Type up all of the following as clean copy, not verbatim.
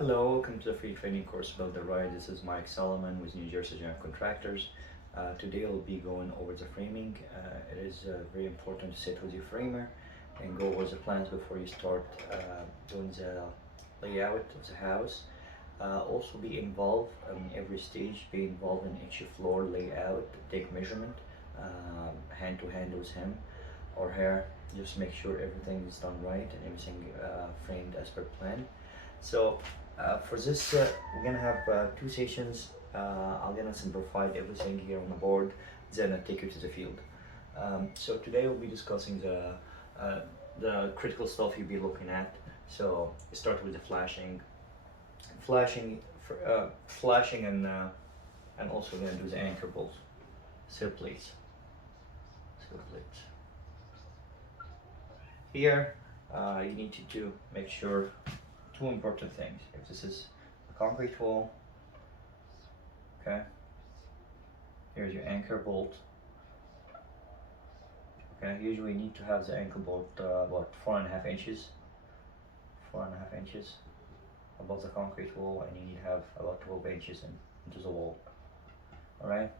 Hello, welcome to the free training course Build the Ride. This is 𝐤𝐸𝐤𝐤 with NJGCB Contractors. Today I'll be going over the framing. It is very important to sit with your framer and go over the plans before you start doing the layout of the house. Also be involved in every stage, be involved in each floor layout, take measurement hand to hand with him or her. Just make sure everything is done right and everything framed as per plan. So for this, we're gonna have two sessions. I'm gonna simplify everything here on the board, then I'll take you to the field. So today we'll be discussing the critical stuff you'll be looking at. So start with the flashing, and also we're gonna do the anchor bolts, sill plates. Here, you need to make sure two important things. If this is a concrete wall, okay, here's your anchor bolt. Okay, usually you need to have the anchor bolt about 4.5 inches, 4.5 inches above the concrete wall, and you need to have about 12 inches into the wall. All right.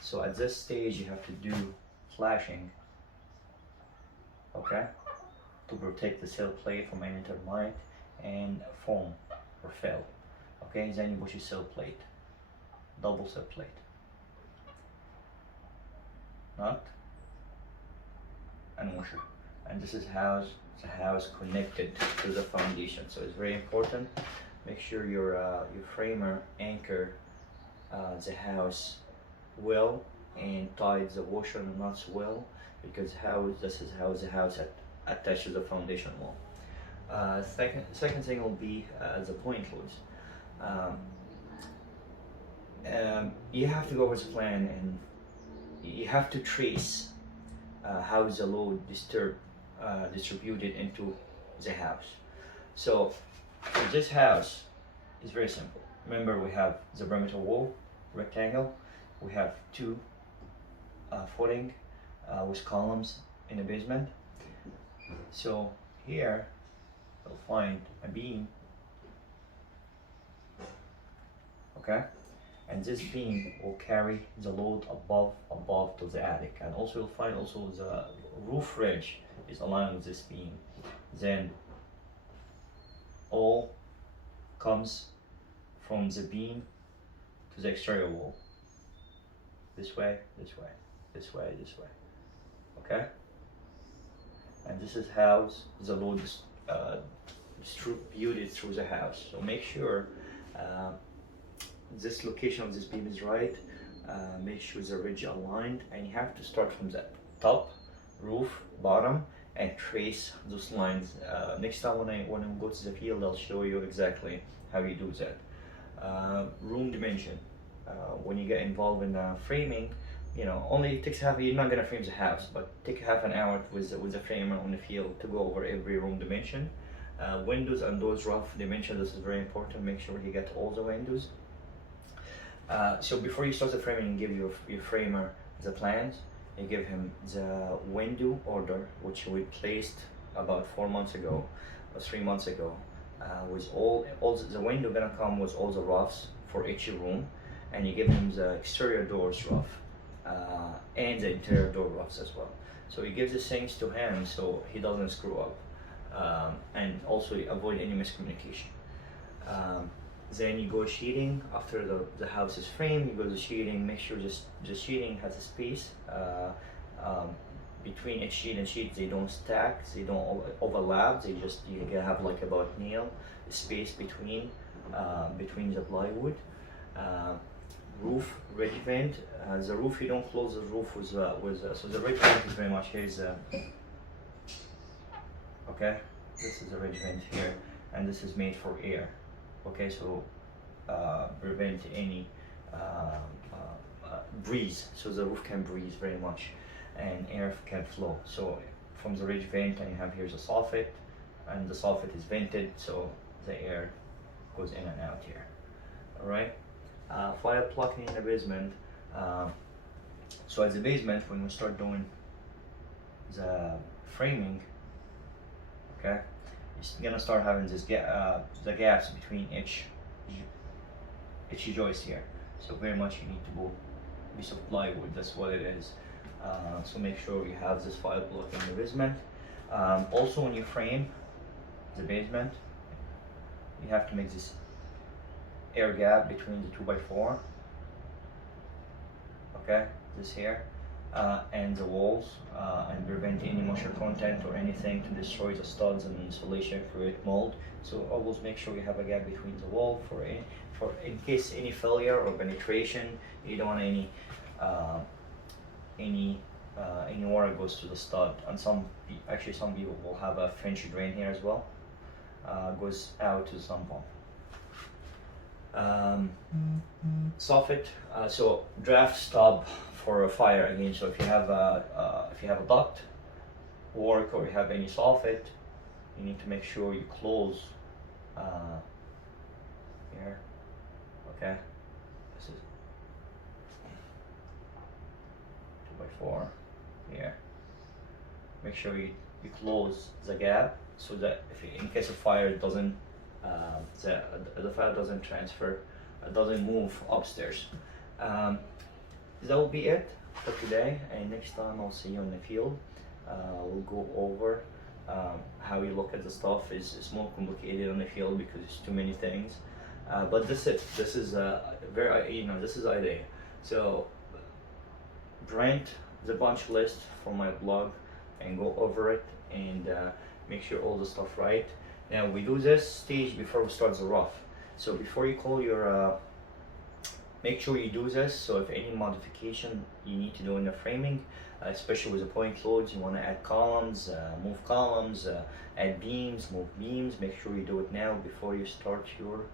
So at this stage, you have to do flashing, okay, to protect the sill plate from any termite and foam or fill. Okay, then you put your sill plate, double sill plate, nut and washer, and this is how the house connected to the foundation. So it's very important. Make sure your framer anchor the house well and ties the washer and nuts well, because this is how the house attaches the foundation wall. Second thing will be the point loads. You have to go over the plan and you have to trace how the load distributed into the house. So for this house, it's very simple. Remember, we have the perimeter wall, rectangle. We have two footing with columns in the basement. So here you'll find a beam, okay, and this beam will carry the load above to the attic, and also you'll find also the roof ridge is aligned with this beam. Then all comes from the beam to the exterior wall, this way, this way, this way, this way, okay. And this is how the load is distributed through the house. So make sure this location of this beam is right. Make sure the ridge aligned, and you have to start from the top, roof, bottom, and trace those lines. Next time when I go to the field, I'll show you exactly how you do that. Room dimension. When you get involved in framing, you know, only takes you're not gonna frame the house, but take half an hour with the framer on the field to go over every room dimension. Windows and doors rough dimension, this is very important. Make sure you get all the windows. So before you start the framing, you give your framer the plans. You give him the window order, which we placed about 4 months ago or 3 months ago, with all the window gonna come with all the roughs for each room, and you give him the exterior doors rough and the interior door roughs as well. So you give these things to him so he doesn't screw up, and also avoid any miscommunication. Then you go sheeting. After the house is framed, you go to sheeting. Make sure the sheeting has a space between each sheet and sheet. They don't stack, they don't overlap. You can have like about nail space between the plywood. Roof, ridge vent. The roof, you don't close the roof with so the ridge vent is very much here's okay. This is the ridge vent here, and this is made for air. Okay, so prevent any breeze, so the roof can breathe very much and air can flow. So from the ridge vent, and you have here's a soffit, and the soffit is vented, so the air goes in and out here. All right. Fire plugging in the basement. So at the basement, when we start doing the framing, okay, you're gonna start having this the gaps between each joist here. So very much you need to go piece of plywood. That's what it is. So make sure you have this file block in the basement. Also, when you frame the basement, you have to make this air gap between the 2x4. Okay, this here. And the walls, and prevent any moisture content or anything to destroy the studs and insulation, create mold. So always make sure you have a gap between the wall for in case any failure or penetration. You don't want any water goes to the stud. And some people will have a French drain here as well. Goes out to the sump pump. Soffit, so draft stop for a fire again. So if you have a duct work or you have any soffit, you need to make sure you close here. Okay, this is 2x4 here. Make sure you close the gap so that in case of fire, it doesn't the fire doesn't transfer, doesn't move upstairs. That will be it for today, and next time I'll see you in the field. We'll go over how you look at the stuff. It's more complicated on the field because it's too many things. But this is very, this is the idea. So print the bunch list from my blog and go over it and make sure all the stuff right. Now we do this stage before we start the rough. So before you call your, make sure you do this. So if any modification you need to do in the framing, especially with the point loads, you want to add columns, move columns, add beams, move beams. Make sure you do it now before you start your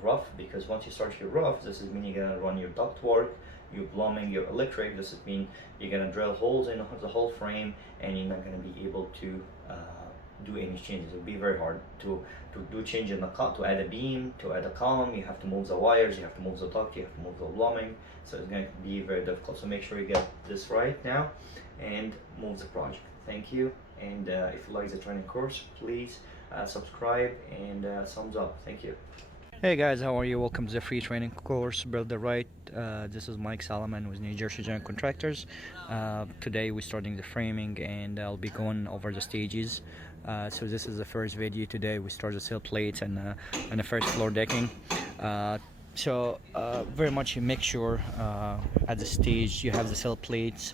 rough, because once you start your rough, this is mean you're gonna run your duct work, you're plumbing, your electric. This is mean you're gonna drill holes in the whole frame, and you're not gonna be able to do any changes. It will be very hard to do change in the cut, to add a beam, to add a column. You have to move the wires, you have to move the duct, you have to move the plumbing. So it's going to be very difficult. So make sure you get this right now and move the project. Thank you. And if you like the training course, please subscribe and thumbs up. Thank you. Hey guys, how are you? Welcome to the free training course, Build the Right. This is 𝐤𝐸𝐤𝐵 with 𝐦𝐵 Contractors. Today we're starting the framing, and I'll be going over the stages. So this is the first video today. We start the sill plates and the first floor decking. Very much you make sure at the stage you have the sill plates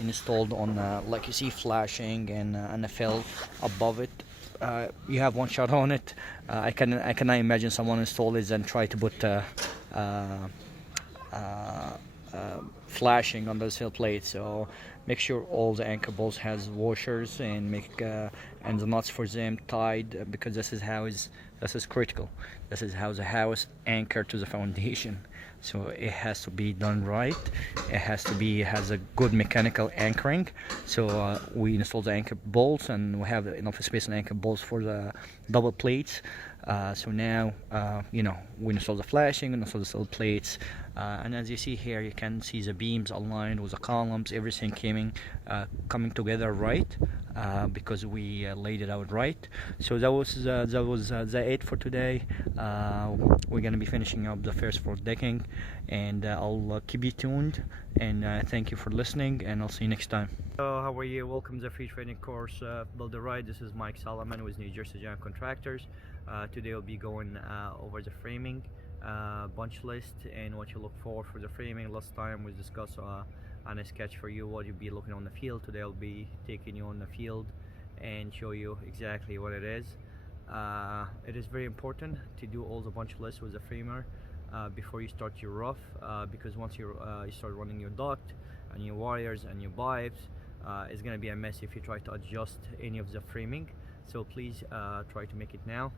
installed on like you see flashing and the fill above it. You have one shot on it. I cannot imagine someone install this and try to put flashing on the sill plate. So make sure all the anchor bolts has washers, and make and the nuts for them tied, because this is critical. This is how the house anchor to the foundation. So it has to be done right. It has a good mechanical anchoring. So we install the anchor bolts, and we have enough space and anchor bolts for the double plates. So now we install the flashing, we install the sill plates, and as you see here, you can see the beams aligned with the columns, everything coming together right, because we laid it out right. So that was it for today. We're gonna be finishing up the first floor decking, and I'll keep you tuned, and thank you for listening, and I'll see you next time. So how are you? Welcome to the free training course, Build the Right. This is 𝐤𝐸𝐤𝐵 with NJGCB Contractors. Today we'll be going over the framing bunch list and what you look for the framing. Last time we discussed on a sketch for you what you'll be looking on the field. Today I'll be taking you on the field and show you exactly what it is. It is very important to do all the bunch lists with the framer before you start your rough, because once you start running your duct and your wires and your pipes, it's going to be a mess if you try to adjust any of the framing. So please try to make it now.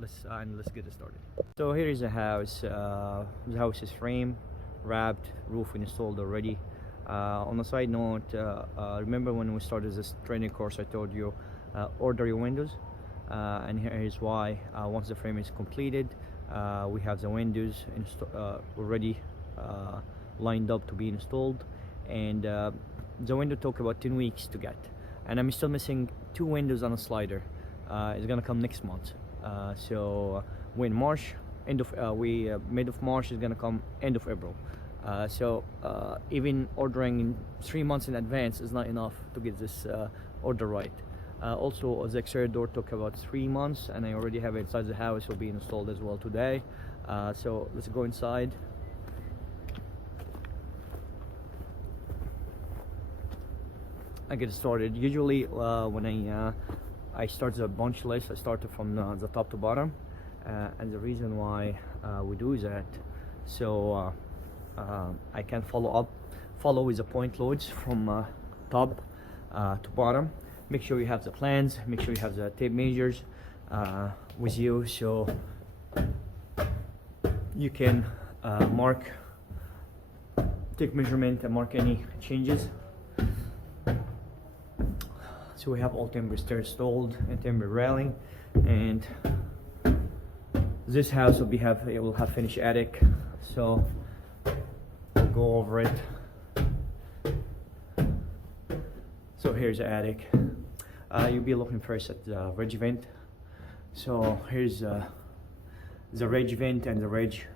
Let's get it started. So here is the house. The house is framed, wrapped, roof installed already. On a side note, remember when we started this training course, I told you order your windows, and here is why. Once the frame is completed, we have the windows already lined up to be installed, and the window took about 10 weeks to get, and I'm still missing 2 windows on a slider. is gonna come next month. So we're in March, mid of March is gonna come end of April. So even ordering 3 months in advance is not enough to get this order right. Also, the exterior door took about 3 months, and I already have it inside the house. Will be installed as well today. So let's go inside. I get started. Usually, when I start the bunch list, I start from the top to bottom, and the reason why we do that, so I can follow with the point loads from top to bottom. Make sure you have the plans, make sure you have the tape measures with you, so you can take measurement and mark any changes. So we have all timber stairs installed and timber railing, and this house will have finished attic, so we'll go over it. So here's the attic. You'll be looking first at the ridge vent. So here's the ridge vent and the ridge.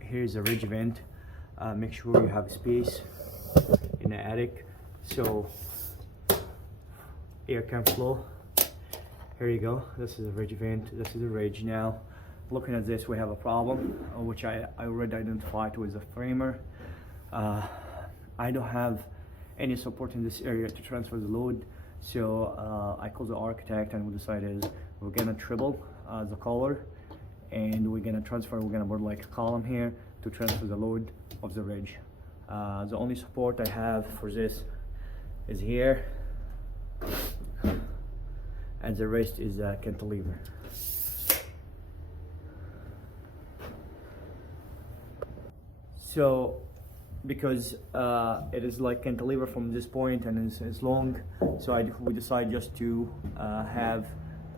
Here's the ridge vent. Make sure you have space in the attic so air can flow. Here you go. This is the ridge vent. This is the ridge. Now, looking at this, we have a problem, which I already identified with the framer. I don't have any support in this area to transfer the load, so I called the architect, and we decided we're gonna triple the collar, and we're gonna put like a column here to transfer the load of the ridge. The only support I have for this is here, and the rest is cantilever. So because it is like cantilever from this point and it's long, so we decide just to have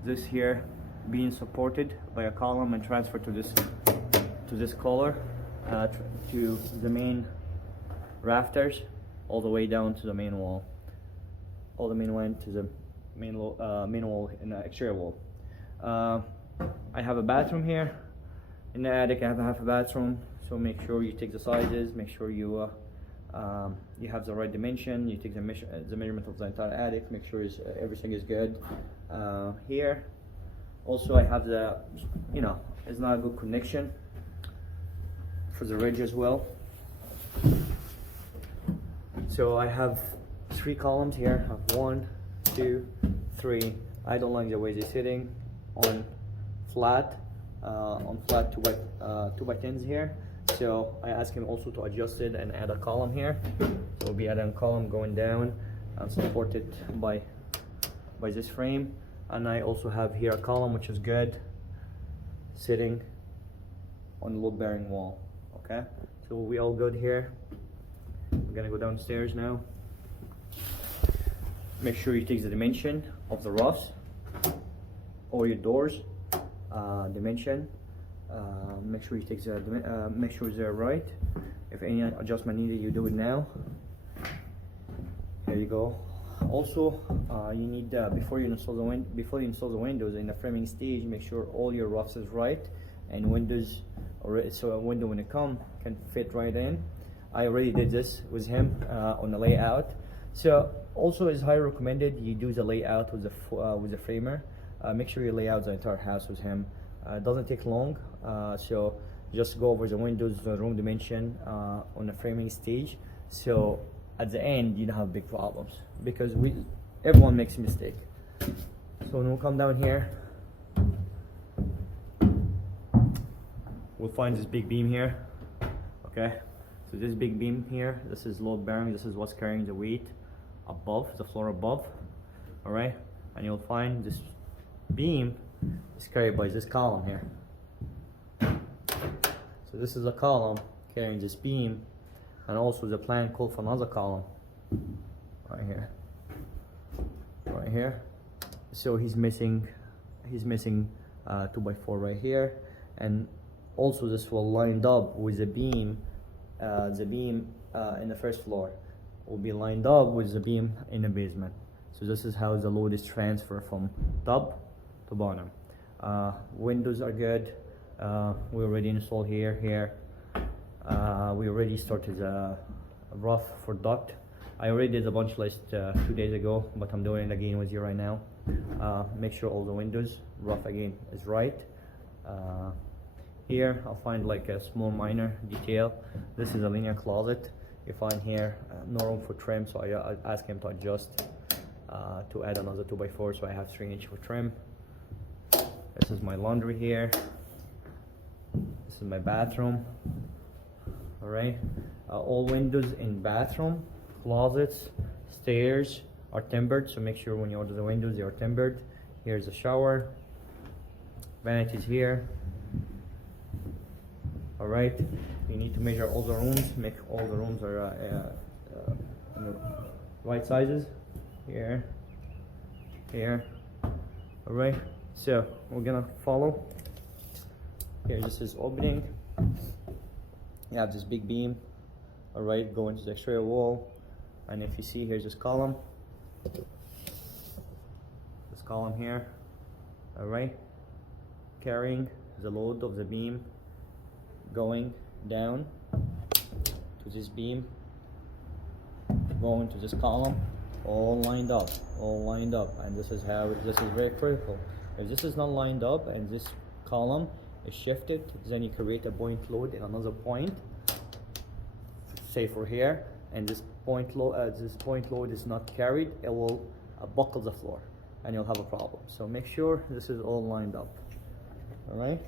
this here being supported by a column and transfer to this collar to the main rafters, all the way down to the main wall, all the main way to the main wall in the exterior wall. I have a bathroom here in the attic. I have a bathroom, so make sure you take the sizes, make sure you have the right dimension, you take the measurement of the entire attic, make sure everything is good. Here also I have it's not a good connection for the ridge as well. So I have 3 columns here. I have 1, 2, 3. I don't like the way they're sitting on flat 2x10s here. So I asked him also to adjust it and add a column here. So we'll be adding a column going down and supported by this frame. And I also have here a column which is good, sitting on the load bearing wall. Okay, so we all good here. We're gonna go downstairs now. Make sure you take the dimension of the roughs or your doors dimension. Make sure you take make sure they're right. If any adjustment needed, you do it now. There you go. Also, you need before you install the windows in the framing stage, make sure all your roughs is right, and windows, so a window when it can fit right in. I already did this with him on the layout. So also it's highly recommended you do the layout with the framer. Make sure you lay out the entire house with him. It doesn't take long, so just go over the windows, the room dimension on the framing stage. So at the end you don't have big problems, because everyone makes a mistake. So when we come down here, we'll find this big beam here. Okay, so this big beam here, this is load bearing. This is what's carrying the weight above the floor above. All right, and you'll find this beam is carried by this column here. So this is a column carrying this beam, and also the plan called for another column right here. So he's missing 2x4 right here, and also this will lined up with the beam in the first floor will be lined up with the beam in the basement. So this is how the load is transferred from top to bottom. Windows are good. We already installed here. We already started the roof for duct. I already did a bunch list 2 days ago, but I'm doing it again with you right now. Make sure all the windows, roof again is right. Here I'll find like a small minor detail. This is a linear closet. You find here no room for trim, so I asked him to adjust to add another 2x4, so I have 3 inch for trim. This is my laundry here. This is my bathroom. All right, all windows in bathroom, closets, stairs are timbered, so make sure when you order the windows they are timbered. Here's the shower, vanities here. All right, you need to measure all the rooms, make all the rooms are right sizes. Here. All right, so we're gonna follow. Here, this is opening. You have this big beam, all right, going to the exterior wall, and if you see, here's this column here, all right, carrying the load of the beam, going down to this beam, going to this column, all lined up, and this is very critical. If this is not lined up and this column is shifted, then you create a point load in another point, say for here, and this point load is not carried, it will buckle the floor and you'll have a problem. So make sure this is all lined up. All right,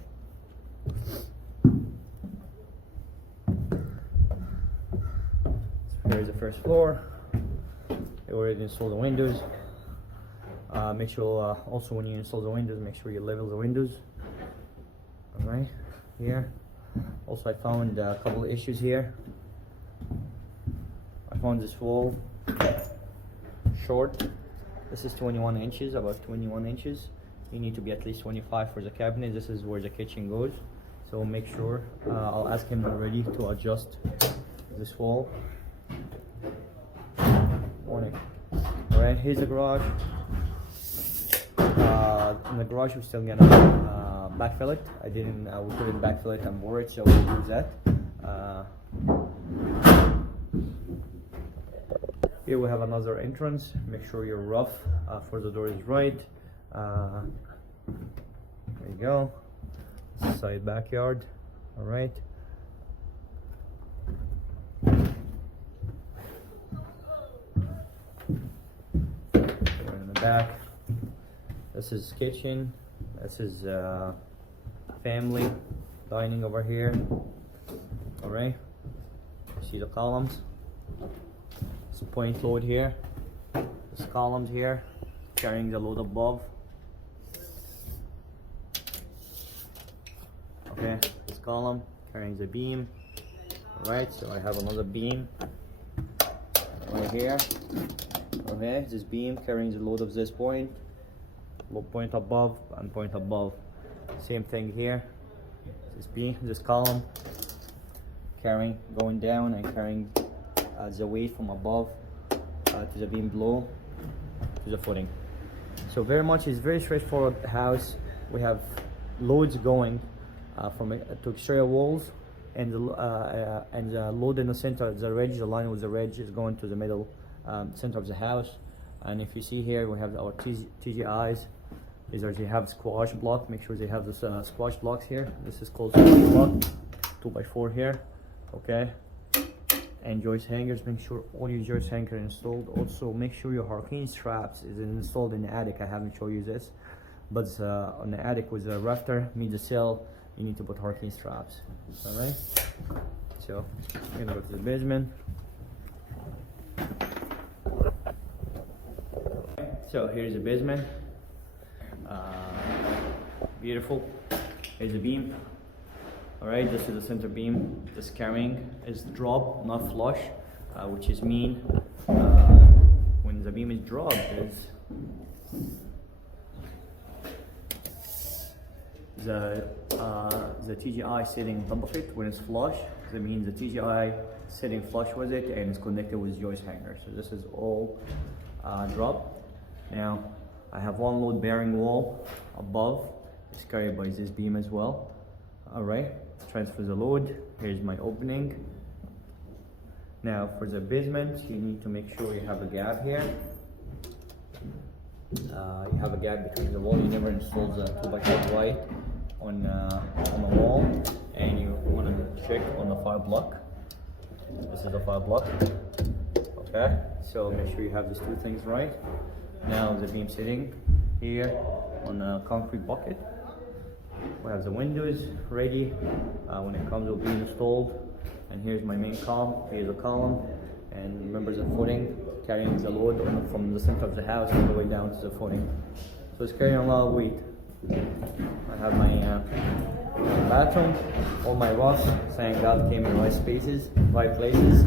so here's the first floor. You already installed the windows. Make sure also when you install the windows, make sure you level the windows. All right, here also I found a couple of issues here. I found this wall short. This is 21 inches, about 21 inches. You need to be at least 25 for the cabinet. This is where the kitchen goes, so make sure. I'll ask him already to adjust this wall. Morning. All right, here's the garage. In the garage we're still gonna backfill it. We couldn't backfill it and bore it, so we'll do that. Here we have another entrance. Make sure your roof for the door is right. There you go. Side backyard. All right. We're in the back. This is kitchen. This is family dining over here. All right. See the columns. This point load here. This columns here, carrying the load above. Okay. This column carrying the beam. All right. So I have another beam right here. Okay. This beam carrying the load of this point. Point above and point above. Same thing here. This beam, this column, going down and carrying the weight from above to the beam below to the footing. So it's very straightforward house. We have loads going from to exterior walls, and the load in the center, the line with the ridge is going to the middle center of the house. And if you see here, we have our TGIs. They have squash block. Make sure they have this squash blocks here. This is called squash block, 2x4 here. Okay. And joist hangers. Make sure all your joist hangers are installed. Also, make sure your ℜ𝐻𝐾 straps is installed in the attic. I haven't shown you this, but on the attic with the rafter meet the sill, you need to put ℜ𝐻𝐾 straps. All right. So we're gonna go to the basement. So here's the basement. Beautiful. Here's the beam. All right, this is the center beam. This carrying is drop, not flush, which is mean when the beam is dropped, the TGI sitting on top of it. When it's flush, that means the TGI sitting flush with it and it's connected with joist hanger. So this is all drop. Now I have one load bearing wall above. It's carried by this beam as well. Alright, transfer the load. Here's my opening. Now for the basement, you need to make sure you have a gap here. You have a gap between the wall. You never install the 2x4 white on the wall, and you want to check on the fire block. This is the fire block. Okay, so make sure you have these two things right. Now the beam sitting here on a concrete bucket. We have the windows ready. When it comes, it will be installed. And here's my main column. Here's the column, and remember the footing, carrying the load from the center of the house all the way down to the footing. So it's carrying a lot of weight. I have my bathroom, all my roughs. Thank God came in right spaces, right places.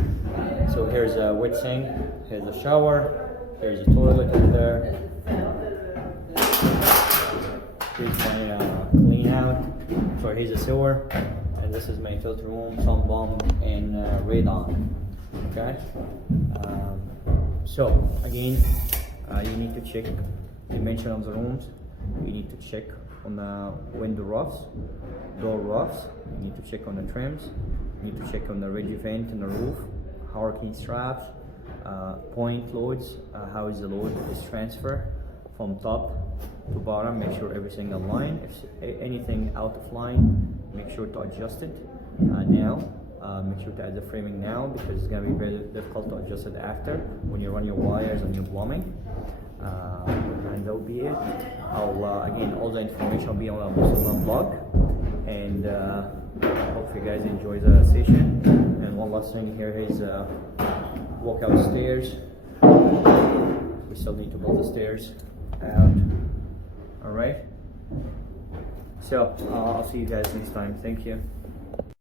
So here's a wet sink, here's a shower, here's a toilet in there. Here's my clean out. So here's a sewer, and this is my utility room, sun bomb, and radon. Okay. So again, you need to check dimension of the rooms. You need to check on the window roughs, door roughs. You need to check on the trims. You need to check on the ridge vent and the roof, hurricane straps, point loads. How is the load is transfer from top to bottom? Make sure everything aligned. If anything out of line, make sure to adjust it now. Make sure to add the framing now, because it's going to be very difficult to adjust it after when you run your wires and your plumbing. And that will be it. Again, all the information will be on our blog. And hope you guys enjoy the session. And one last thing here is walkout stairs. We still need to build the stairs out. Alright. So I'll see you guys next time. Thank you.